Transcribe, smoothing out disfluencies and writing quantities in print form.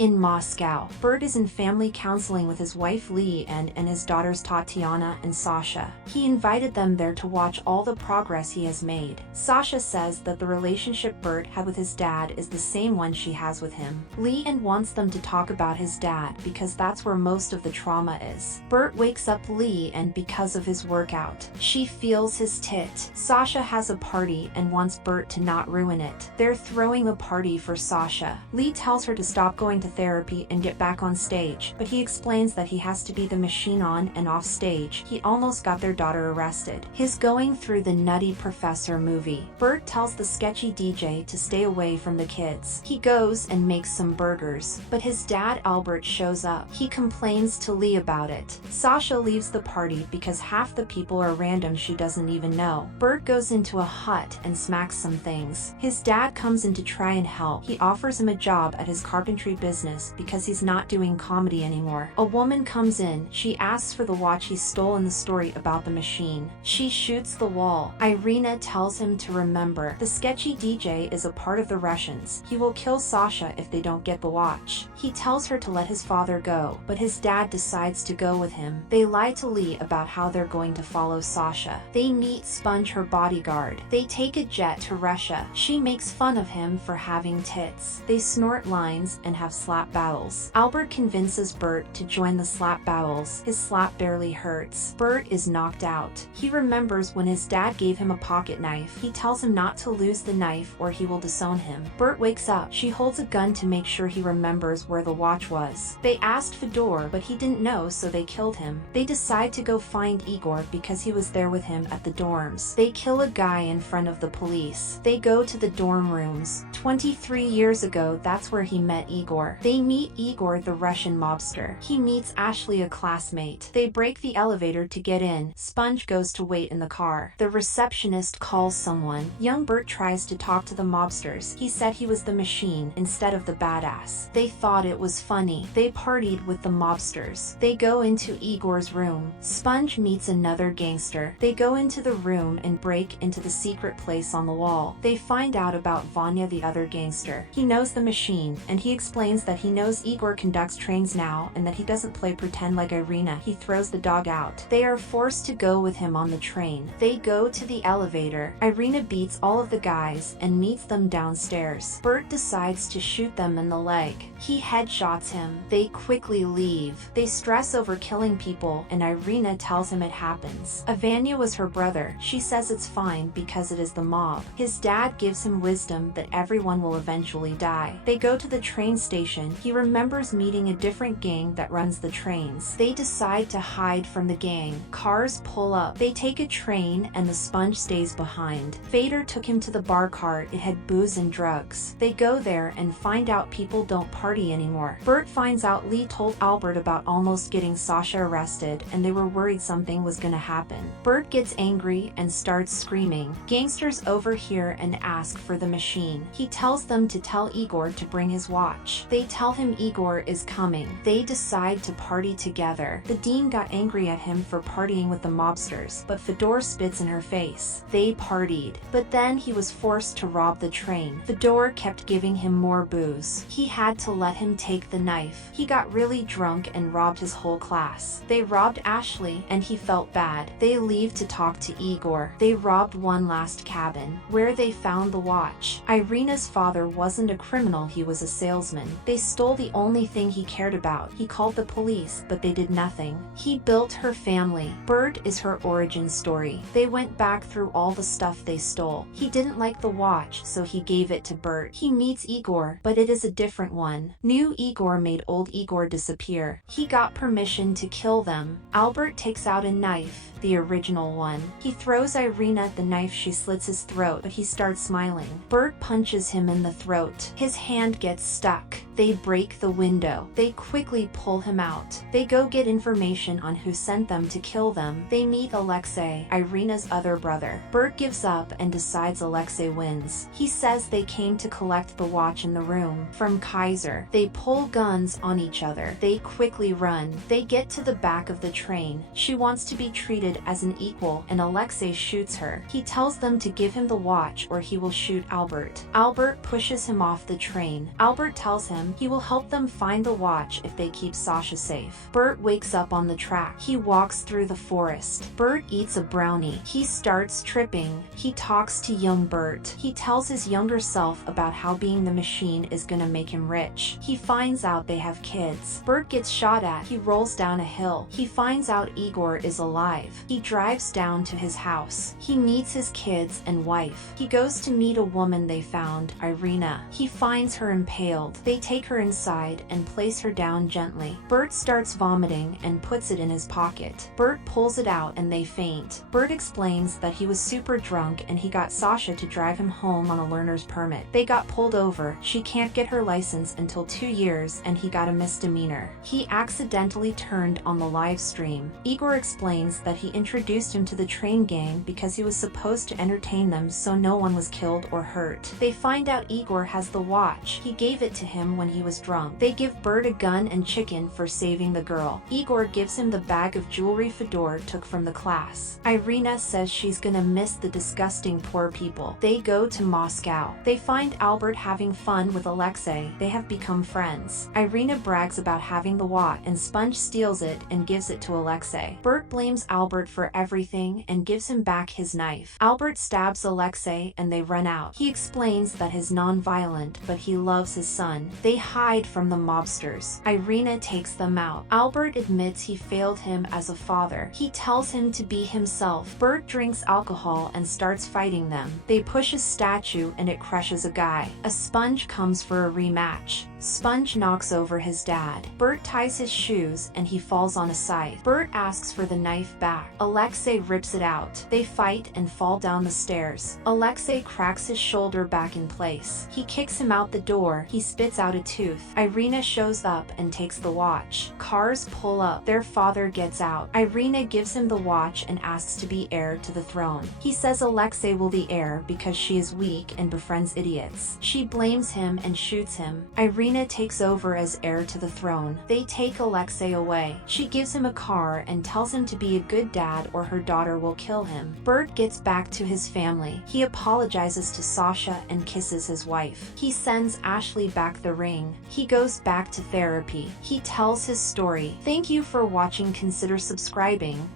In Moscow, Bert is in family counseling with his wife Lee and his daughters Tatiana and Sasha. He invited them there to watch all the progress he has made. Sasha says that the relationship Bert had with his dad is the same one she has with him. Lee wants them to talk about his dad because that's where most of the trauma is. Bert wakes up Lee because of his workout, she feels his tit. Sasha has a party and wants Bert to not ruin it. They're throwing a party for Sasha. Lee tells her to stop going to therapy and get back on stage, but he explains that he has to be the machine on and off stage. He almost got their daughter arrested. His going through the Nutty Professor movie. Bert tells the sketchy DJ to stay away from the kids. He goes and makes some burgers, but his dad Albert shows up. He complains to Lee about it. Sasha leaves the party because half the people are random she doesn't even know. Bert goes into a hut and smacks some things. His dad comes in to try and help. He offers him a job at his carpentry business because he's not doing comedy anymore. A woman comes in. She asks for the watch he stole in the story about the machine. She shoots the wall. Irina tells him to remember. The sketchy DJ is a part of the Russians. He will kill Sasha if they don't get the watch. He tells her to let his father go, but his dad decides to go with him. They lie to Lee about how they're going to follow Sasha. They meet Sponge, her bodyguard. They take a jet to Russia. She makes fun of him for having tits. They snort lines and have slap battles. Albert convinces Bert to join the slap battles. His slap barely hurts. Bert is knocked out. He remembers when his dad gave him a pocket knife. He tells him not to lose the knife or he will disown him. Bert wakes up. She holds a gun to make sure he remembers where the watch was. They asked Fedor, but he didn't know, so they killed him. They decide to go find Igor because he was there with him at the dorms. They kill a guy in front of the police. They go to the dorm rooms. 23 years ago, that's where he met Igor. They meet Igor, the Russian mobster. He meets Ashley, a classmate. They break the elevator to get in. Sponge goes to wait in the car. The receptionist calls someone. Young Bert tries to talk to the mobsters. He said he was the machine instead of the badass. They thought it was funny. They partied with the mobsters. They go into Igor's room. Sponge meets another gangster. They go into the room and break into the secret place on the wall. They find out about Vanya, the other gangster. He knows the machine, and he explains that he knows Igor conducts trains now and that he doesn't play pretend like Irina. He throws the dog out. They are forced to go with him on the train. They go to the elevator. Irina beats all of the guys and meets them downstairs. Bert decides to shoot them in the leg. He headshots him. They quickly leave. They stress over killing people and Irina tells him it happens. Vanya was her brother. She says it's fine because it is the mob. His dad gives him wisdom that everyone will eventually die. They go to the train station. He remembers meeting a different gang that runs the trains. They decide to hide from the gang. Cars pull up. They take a train and the Sponge stays behind. Fedor took him to the bar cart. It had booze and drugs. They go there and find out people don't party anymore. Bert finds out Lee told Albert about almost getting Sasha arrested and they were worried something was gonna happen. Bert gets angry and starts screaming. Gangsters overhear and ask for the machine. He tells them to tell Igor to bring his watch. They tell him Igor is coming. They decide to party together. The dean got angry at him for partying with the mobsters, but Fedor spits in her face. They partied, but then he was forced to rob the train. Fedor kept giving him more booze. He had to let him take the knife. He got really drunk and robbed his whole class. They robbed Ashley and he felt bad. They leave to talk to Igor. They robbed one last cabin, where they found the watch. Irina's father wasn't a criminal, he was a salesman. They stole the only thing he cared about. He called the police, but they did nothing. He built her family. Bert is her origin story. They went back through all the stuff they stole. He didn't like the watch, so he gave it to Bert. He meets Igor, but it is a different one. New Igor made old Igor disappear. He got permission to kill them. Albert takes out a knife, the original one. He throws Irina the knife, she slits his throat, but he starts smiling. Bert punches him in the throat. His hand gets stuck. They break the window. They quickly pull him out. They go get information on who sent them to kill them. They meet Alexei, Irina's other brother. Bert gives up and decides Alexei wins. He says they came to collect the watch in the room from Kaiser. They pull guns on each other. They quickly run. They get to the back of the train. She wants to be treated as an equal and Alexei shoots her. He tells them to give him the watch or he will shoot Albert. Albert pushes him off the train. Albert tells him him he will help them find the watch if they keep Sasha safe. Bert wakes up on the track. He walks through the forest. Bert eats a brownie. He starts tripping. He talks to young Bert. He tells his younger self about how being the machine is gonna make him rich. He finds out they have kids. Bert gets shot at. He rolls down a hill. He finds out Igor is alive. He drives down to his house. He meets his kids and wife. He goes to meet a woman they found, Irina. He finds her impaled. They take her inside and place her down gently. Bert starts vomiting and puts it in his pocket. Bert pulls it out and they faint. Bert explains that he was super drunk and he got Sasha to drive him home on a learner's permit. They got pulled over. She can't get her license until 2 years and he got a misdemeanor. He accidentally turned on the live stream. Igor explains that he introduced him to the train gang because he was supposed to entertain them so no one was killed or hurt. They find out Igor has the watch. He gave it to him when he was drunk. They give Bert a gun and chicken for saving the girl. Igor gives him the bag of jewelry Fedor took from the class. Irina says she's gonna miss the disgusting poor people. They go to Moscow. They find Albert having fun with Alexei. They have become friends. Irina brags about having the watch and Sponge steals it and gives it to Alexei. Bert blames Albert for everything and gives him back his knife. Albert stabs Alexei and they run out. He explains that he's non-violent but he loves his son. They hide from the mobsters. Irina takes them out. Albert admits he failed him as a father. He tells him to be himself. Bert drinks alcohol and starts fighting them. They push a statue and it crushes a guy. A Sponge comes for a rematch. Sponge knocks over his dad. Bert ties his shoes and he falls on a scythe. Bert asks for the knife back. Alexei rips it out. They fight and fall down the stairs. Alexei cracks his shoulder back in place. He kicks him out the door. He spits out a tooth. Irina shows up and takes the watch. Cars pull up. Their father gets out. Irina gives him the watch and asks to be heir to the throne. He says Alexei will be heir because she is weak and befriends idiots. She blames him and shoots him. Irina takes over as heir to the throne. They take Alexei away. She gives him a car and tells him to be a good dad or her daughter will kill him. Bert gets back to his family. He apologizes to Sasha and kisses his wife. He sends Ashley back the ring. He goes back to therapy. He tells his story. Thank you for watching. Consider subscribing.